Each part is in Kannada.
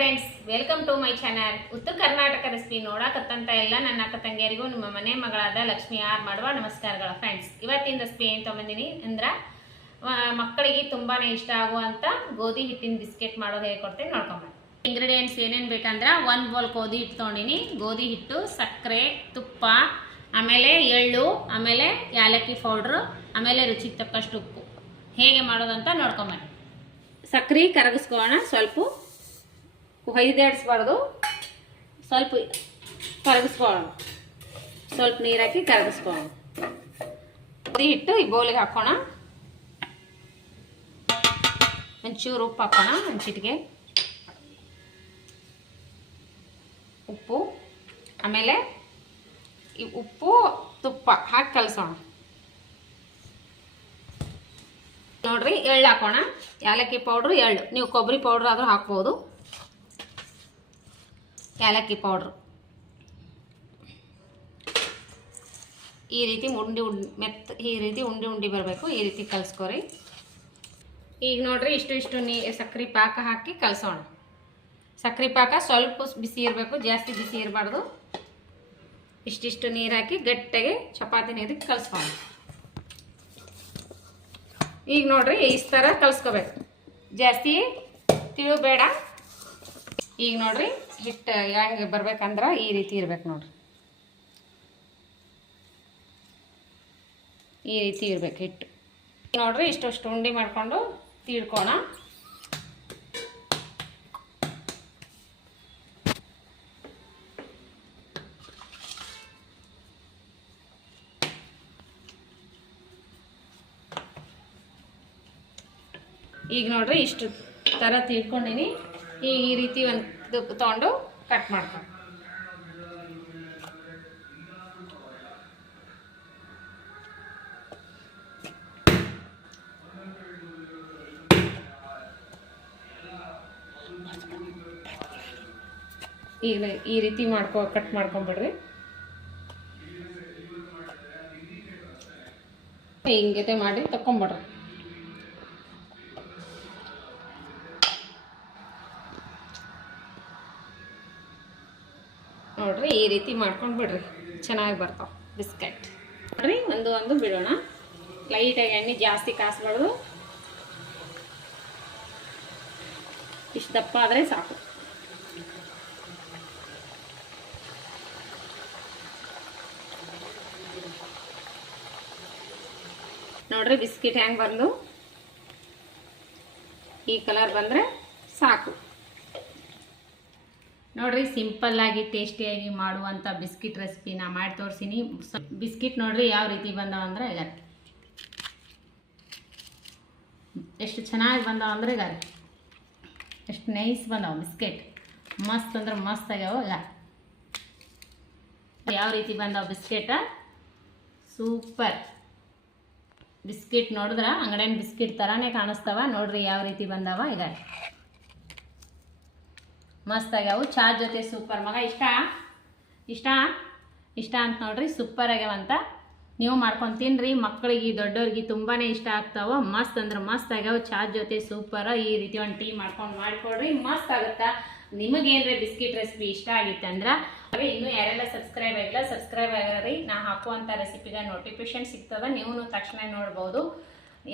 Friends, welcome to my channel. Uttara Karnataka recipe ನೋಡಕತ್ತಂತ ಎಲ್ಲ ನನ್ನ ಅಕ್ಕ ತಂಗಿಯರಿಗೂ ನಿಮ್ಮ ಮನೆ ಮಗಳಾದ ಲಕ್ಷ್ಮಿ ಆರ್ ಮಾಡುವ ನಮಸ್ಕಾರಗಳು. ಫ್ರೆಂಡ್ಸ್, ಇವತ್ತಿನ ರೆಸಿಪಿ ಏನು ತೊಗೊಂಡಿನಿ ಅಂದ್ರೆ ಮಕ್ಕಳಿಗೆ ತುಂಬಾ ಇಷ್ಟ ಆಗುವಂಥ ಗೋಧಿ ಹಿಟ್ಟಿನ ಬಿಸ್ಕೆಟ್ ಮಾಡೋದು ಹೇಳ್ಕೊಡ್ತೀನಿ, ನೋಡ್ಕೊಂಬ. ಇಂಗ್ರೀಡಿಯೆಂಟ್ಸ್ ಏನೇನು ಬೇಕಂದ್ರೆ 1 ಬೌಲ್ ಗೋಧಿ ಹಿಟ್ಟು ತೊಗೊಂಡಿನಿ. ಗೋಧಿ ಹಿಟ್ಟು, ಸಕ್ಕರೆ, ತುಪ್ಪ, ಆಮೇಲೆ ಎಳ್ಳು, ಆಮೇಲೆ ಯಾಲಕ್ಕಿ ಪೌಡ್ರು, ಆಮೇಲೆ ರುಚಿಗೆ ತಕ್ಕಷ್ಟು ಉಪ್ಪು. ಹೇಗೆ ಮಾಡೋದಂತ ನೋಡ್ಕೊಂಬ. ಸಕ್ಕರೆ ಕರಗಿಸ್ಕೊಳ್ಳೋಣ. ಸ್ವಲ್ಪ ಹೊಯ್ದಾಡಿಸ್ಬಾರ್ದು, ಸ್ವಲ್ಪ ಕರಗಿಸ್ಕೊಳ್ಳೋಣ. ಸ್ವಲ್ಪ ನೀರು ಹಾಕಿ ಕರಗಿಸ್ಕೊಳ್ಳೋಣ. ಗೋಧಿ ಹಿಟ್ಟು ಈ ಬೌಲಿಗೆ ಹಾಕೋಣ. ಒಂಚೂರು ಉಪ್ಪು ಹಾಕೋಣ, ಒಂದು ಚಿಟಿಕೆ ಉಪ್ಪು, ಆಮೇಲೆ ಈ ಉಪ್ಪು ತುಪ್ಪ ಹಾಕಿ ಕಲಸೋಣ. ನೋಡ್ರಿ, ಎಳ್ಳು ಹಾಕೋಣ. ಯಾಲಕ್ಕಿ ಪೌಡ್ರು, ಎಳ್ಳು. ನೀವು ಕೊಬ್ಬರಿ ಪೌಡ್ರ್ ಆದರೂ ಹಾಕ್ಬೋದು. ಯಾಲಕ್ಕಿ ಪೌಡ್ರು ಈ ರೀತಿ ಈ ರೀತಿ ಉಂಡಿ ಬರಬೇಕು. ಈ ರೀತಿ ಕಲಿಸ್ಕೊರಿ. ಈಗ ನೋಡ್ರಿ, ಇಷ್ಟು ಸಕ್ಕರೆ ಪಾಕ ಹಾಕಿ ಕಲಸೋಣ. ಸಕ್ಕರೆ ಪಾಕ ಸ್ವಲ್ಪ ಬಿಸಿ ಇರಬೇಕು, ಜಾಸ್ತಿ ಬಿಸಿ ಇರಬಾರ್ದು. ಇಷ್ಟಿಷ್ಟು ನೀರು ಹಾಕಿ ಗಟ್ಟಿಗೆ ಚಪಾತಿ ನೀರಿಗೆ ಕಲಿಸ್ಕೋಣ. ಈಗ ನೋಡ್ರಿ, ಇಷ್ಟು ಥರ ಕಲಿಸ್ಕೋಬೇಕು, ಜಾಸ್ತಿ ತಿಳಿಬೇಡ. ಈಗ ನೋಡ್ರಿ, ಹಿಟ್ಟು ಹೆಂಗೆ ಬರ್ಬೇಕಂದ್ರೆ ಈ ರೀತಿ ಇರ್ಬೇಕು ನೋಡ್ರಿ. ಈ ರೀತಿ ಇರ್ಬೇಕು ಹಿಟ್ಟು. ನೋಡ್ರಿ, ಇಷ್ಟು ಉಂಡೆ ಮಾಡಿಕೊಂಡು ತೀಡ್ಕೋಣ. ಈಗ ನೋಡ್ರಿ, ಇಷ್ಟು ಥರ ತೀಡ್ಕೊಂಡಿನಿ. ಈ ರೀತಿ ಒಂದು ತೊಗೊಂಡು ಕಟ್ ಮಾಡ್ಕೊಂಡು ಈಗ ಈ ರೀತಿ ಕಟ್ ಮಾಡ್ಕೊಂಬಿಡ್ರಿ. ಹಿಂಗೆ ಮಾಡಿ ತಕೊಂಬಿಡ್ರಿ. ನೋಡ್ರಿ, ಈ ರೀತಿ ಮಾಡ್ಕೊಂಡು ಬಿಡ್ರಿ, ಚೆನ್ನಾಗಿ ಬರ್ತಾವ ಬಿಸ್ಕೆಟ್. ನೋಡ್ರಿ, ಒಂದು ಬಿಡೋಣ. ಲೈಟಾಗಿ ಎಣ್ಣೆ ಜಾಸ್ತಿ ಕಾಸಬಾರ್ದು, ಇಷ್ಟು ದಪ್ಪ ಆದರೆ ಸಾಕು. ನೋಡ್ರಿ, ಬಿಸ್ಕೆಟ್ ಹೆಂಗೆ ಬಂದು ಈ ಕಲರ್ ಬಂದರೆ ಸಾಕು. ನೋಡ್ರಿ, ಸಿಂಪಲ್ಲಾಗಿ ಟೇಸ್ಟಿಯಾಗಿ ಮಾಡುವಂಥ ಬಿಸ್ಕಿಟ್ ರೆಸಿಪಿ ನಾ ಮಾಡಿ ತೋರಿಸಿನಿ. ಬಿಸ್ಕಿಟ್ ನೋಡ್ರಿ ಯಾವ ರೀತಿ ಬಂದಾವ ಅಂದ್ರೆ ಈಗ ಎಷ್ಟು ಚೆನ್ನಾಗಿ ಬಂದಾವ ಅಂದ್ರೆ ಈಗ ಎಷ್ಟು ನೈಸ್ ಬಂದಾವ ಬಿಸ್ಕೆಟ್. ಮಸ್ತ್ ಅಂದ್ರೆ ಮಸ್ತ್ ಆಗ್ಯಾವ. ಈಗ ಯಾವ ರೀತಿ ಬಂದಾವ ಬಿಸ್ಕೆಟ, ಸೂಪರ್ ಬಿಸ್ಕಿಟ್. ನೋಡಿದ್ರೆ ಅಂಗಡಿನ ಬಿಸ್ಕಿಟ್ ಥರನೇ ಕಾಣಿಸ್ತಾವ. ನೋಡ್ರಿ ಯಾವ ರೀತಿ ಬಂದಾವ. ಈಗ ಮಸ್ತ್ ಆಗ್ಯಾವು. ಚಾ ಜೊತೆ ಸೂಪರ್. ಮಗ ಇಷ್ಟ ಅಂತ ನೋಡ್ರಿ, ಸೂಪರ್ ಆಗ್ಯಾವಂತ. ನೀವು ಮಾಡ್ಕೊಂಡು ತಿನ್ನಿರಿ, ಮಕ್ಕಳಿಗೆ ದೊಡ್ಡವ್ರಿಗೆ ತುಂಬಾ ಇಷ್ಟ ಆಗ್ತಾವ. ಮಸ್ತ್ ಅಂದ್ರೆ ಮಸ್ತ್ ಆಗ್ಯಾವ. ಚಾ ಜೊತೆ ಸೂಪರ್. ಈ ರೀತಿ ಒಂದು ಟೀ ಮಾಡ್ಕೊಂಡು ಮಾಡಿಕೊಡ್ರಿ, ಮಸ್ತ್ ಆಗುತ್ತಾ. ನಿಮಗೇನ್ರಿ ಬಿಸ್ಕಿಟ್ ರೆಸಿಪಿ ಇಷ್ಟ ಆಗಿತ್ತು ಅಂದ್ರೆ ಇನ್ನೂ ಯಾರೆಲ್ಲ ಸಬ್ಸ್ಕ್ರೈಬ್ ಆಗಿಲ್ಲ, ಸಬ್ಸ್ಕ್ರೈಬ್ ಆಗಿರಿ. ನಾ ಹಾಕುವಂಥ ರೆಸಿಪಿಗೆ ನೋಟಿಫಿಕೇಶನ್ ಸಿಗ್ತದೆ, ನೀವು ತಕ್ಷಣ ನೋಡ್ಬೋದು.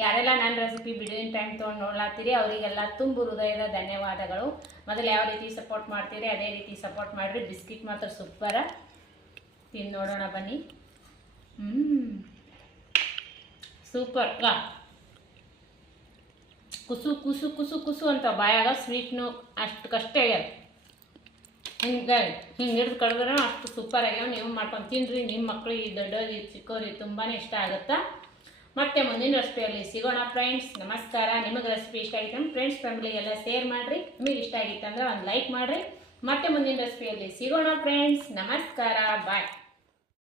ಯಾರೆಲ್ಲ ನನ್ನ ರೆಸಿಪಿ ಬಿಡುವಿನ ಟೈಮ್ ತೊಗೊಂಡು ನೋಡ್ಲಾತ್ತೀರಿ ಅವರಿಗೆಲ್ಲ ತುಂಬ ಹೃದಯದ ಧನ್ಯವಾದಗಳು. ಮೊದಲು ಯಾವ ರೀತಿ ಸಪೋರ್ಟ್ ಮಾಡ್ತೀರಿ ಅದೇ ರೀತಿ ಸಪೋರ್ಟ್ ಮಾಡಿರಿ. ಬಿಸ್ಕಿಟ್ ಮಾತ್ರ ಸೂಪರ. ತಿಂದು ನೋಡೋಣ ಬನ್ನಿ. ಸೂಪರ್. ಕುಸು ಕುಸು ಕುಸು ಕುಸು ಅಂತ ಬಾಯಾಗ ಸ್ವೀಟ್ನು ಅಷ್ಟು ಕಷ್ಟ ಆಗ್ಯಾವ. ಹಿಂಗೆ ಹಿಡಿದು ಕಳೆದ್ರೆ ಅಷ್ಟು ಸೂಪರ್ ಆಗ್ಯಾವ. ನೀವು ಮಾಡ್ಕೊಂಡು ತಿನ್ನಿರಿ, ನಿಮ್ಮ ಮಕ್ಕಳಿಗೆ ದೊಡ್ಡವ್ರಿಗೆ ಚಿಕ್ಕವ್ರಿಗೆ ತುಂಬಾ ಇಷ್ಟ ಆಗುತ್ತಾ. ಮತ್ತೆ ಮುಂದಿನ ರೆಸಿಪಿಯಲ್ಲಿ ಸಿಗೋಣ ಫ್ರೆಂಡ್ಸ್. ನಮಸ್ಕಾರ. ನಿಮಗೆ ರೆಸಿಪಿ ಇಷ್ಟ ಆಗಿತ್ತು ಅಂದ್ರೆ ಫ್ರೆಂಡ್ಸ್ ಫ್ಯಾಮಿಲಿಗೆಲ್ಲ ಶೇರ್ ಮಾಡಿರಿ. ನಿಮಗೆ ಇಷ್ಟ ಆಗಿತ್ತು ಅಂದ್ರೆ ಒಂದು ಲೈಕ್ ಮಾಡಿರಿ. ಮತ್ತೆ ಮುಂದಿನ ರೆಸಿಪಿಯಲ್ಲಿ ಸಿಗೋಣ ಫ್ರೆಂಡ್ಸ್. ನಮಸ್ಕಾರ, ಬಾಯ್.